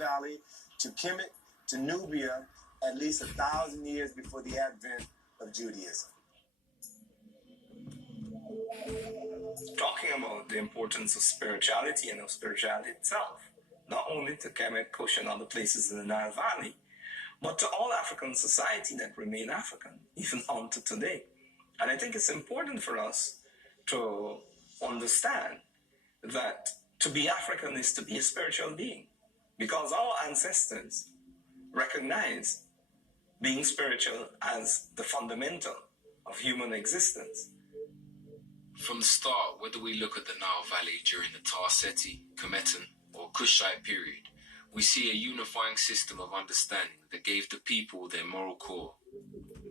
Valley to Kemet to Nubia at least 1,000 years before the advent of Judaism. Talking about the importance of spirituality and of spirituality itself, not only to Kemet, Kush, and other places in the Nile Valley, but to all African society that remain African, even unto today. And I think it's important for us to understand that to be African is to be a spiritual being, because our ancestors recognize being spiritual as the fundamental of human existence. From the start, whether we look at the Nile Valley during the Tarseti, Kemetan, or Kushite period, we see a unifying system of understanding that gave the people their moral core.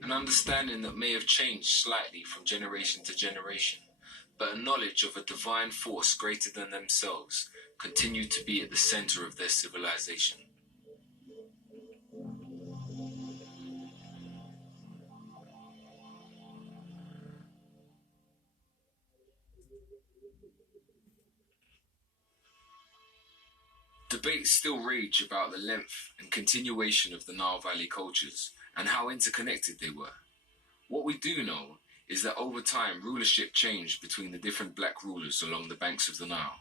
An understanding that may have changed slightly from generation to generation, but a knowledge of a divine force greater than themselves continued to be at the center of their civilization. Debates still rage about the length and continuation of the Nile Valley cultures and how interconnected they were. What we do know is that over time rulership changed between the different black rulers along the banks of the Nile.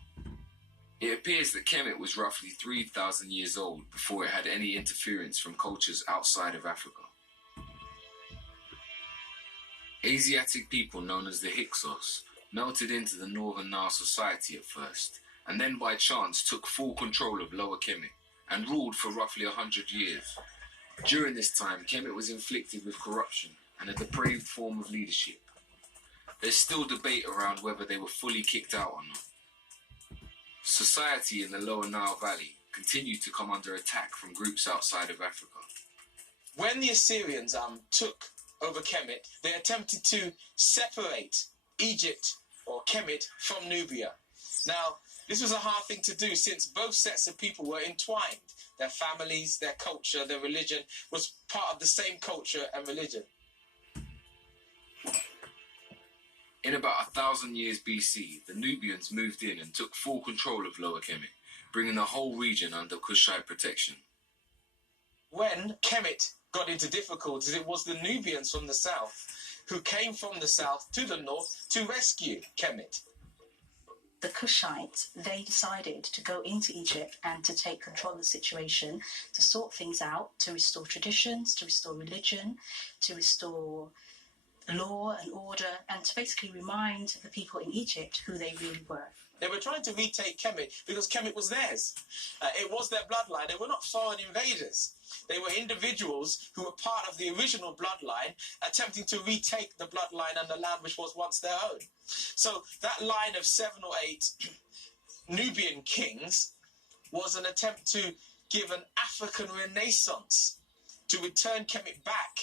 It appears that Kemet was roughly 3,000 years old before it had any interference from cultures outside of Africa. Asiatic people known as the Hyksos melted into the Northern Nile society at first, and then by chance took full control of Lower Kemet and ruled for roughly 100 years. During this time, Kemet was inflicted with corruption and a depraved form of leadership. There's still debate around whether they were fully kicked out or not. Society in the Lower Nile Valley continued to come under attack from groups outside of Africa. When the Assyrians took over Kemet, they attempted to separate Egypt or Kemet from Nubia. Now, this was a hard thing to do since both sets of people were entwined. Their families, their culture, their religion was part of the same culture and religion. In about 1,000 years BC, the Nubians moved in and took full control of Lower Kemet, bringing the whole region under Kushite protection. When Kemet got into difficulties, it was the Nubians from the south who came from the south to the north to rescue Kemet. The Kushites, they decided to go into Egypt and to take control of the situation, to sort things out, to restore traditions, to restore religion, to restore law and order, and to basically remind the people in Egypt who they really were. They were trying to retake Kemet because Kemet was theirs. It was their bloodline. They were not foreign invaders. They were individuals who were part of the original bloodline, attempting to retake the bloodline and the land which was once their own. So that line of 7 or 8 Nubian kings was an attempt to give an African renaissance, to return Kemet back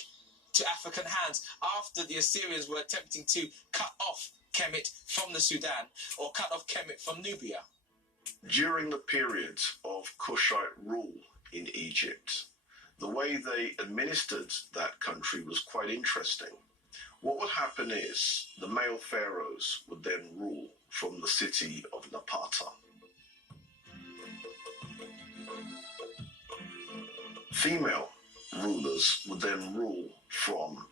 to African hands after the Assyrians were attempting to cut off Kemet from the Sudan or cut off Kemet from Nubia. During the period of Kushite rule in Egypt, the way they administered that country was quite interesting. What would happen is the male pharaohs would then rule from the city of Napata. Female rulers would then rule from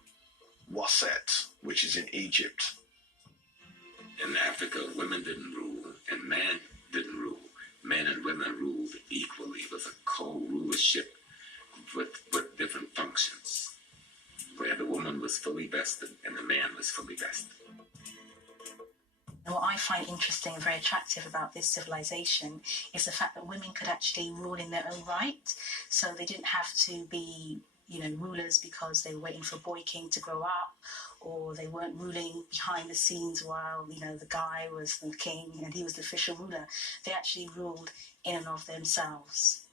Waset, which is in Egypt. In Africa, women didn't rule and men didn't rule. Men and women ruled equally. It was a co-rulership with different functions, where the woman was fully vested and the man was fully vested. And what I find interesting and very attractive about this civilization is the fact that women could actually rule in their own right. So they didn't have to be, rulers because they were waiting for a boy king to grow up, or they weren't ruling behind the scenes while, the guy was the king and he was the official ruler. They actually ruled in and of themselves.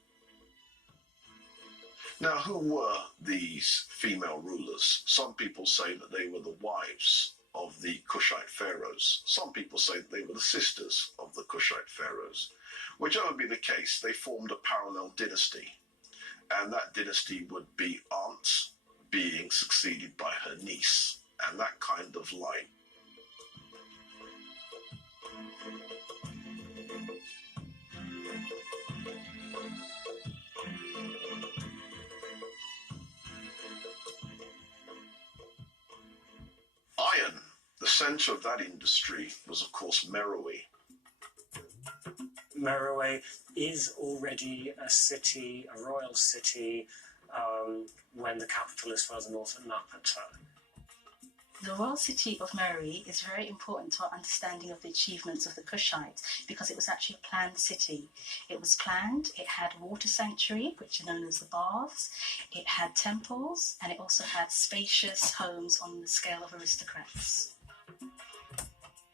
Now, who were these female rulers? Some people say that they were the wives of the Kushite pharaohs. Some people say that they were the sisters of the Kushite pharaohs. Whichever be the case, they formed a parallel dynasty. And that dynasty would be aunt being succeeded by her niece, and that kind of line. centre of that industry was, of course, Meroe. Meroe is already a city, a royal city, when the capital is further north at Napata. The royal city of Meroe is very important to our understanding of the achievements of the Kushites because it was actually a planned city. It was planned, it had water sanctuary, which are known as the baths, it had temples, and it also had spacious homes on the scale of aristocrats.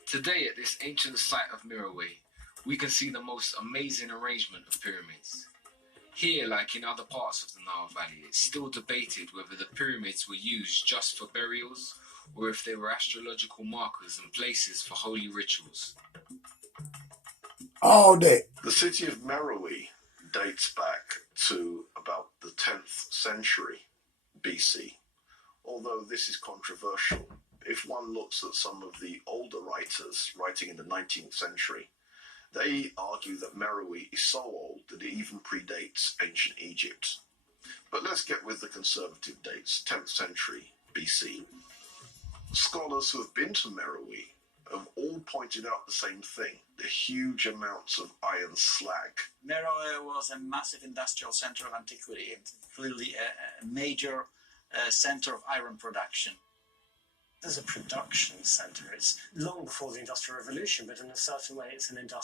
Today, at this ancient site of Meroe, we can see the most amazing arrangement of pyramids. Here, like in other parts of the Nile Valley, it's still debated whether the pyramids were used just for burials or if they were astrological markers and places for holy rituals. All day. The city of Meroe dates back to about the 10th century BC, although this is controversial. If one looks at some of the older writers writing in the 19th century, they argue that Meroe is so old that it even predates ancient Egypt. But let's get with the conservative dates, 10th century BC. Scholars who have been to Meroe have all pointed out the same thing, the huge amounts of iron slag. Meroe was a massive industrial center of antiquity, and clearly a major center of iron production. As a production centre, it's long before the Industrial Revolution, but in a certain way it's an industrial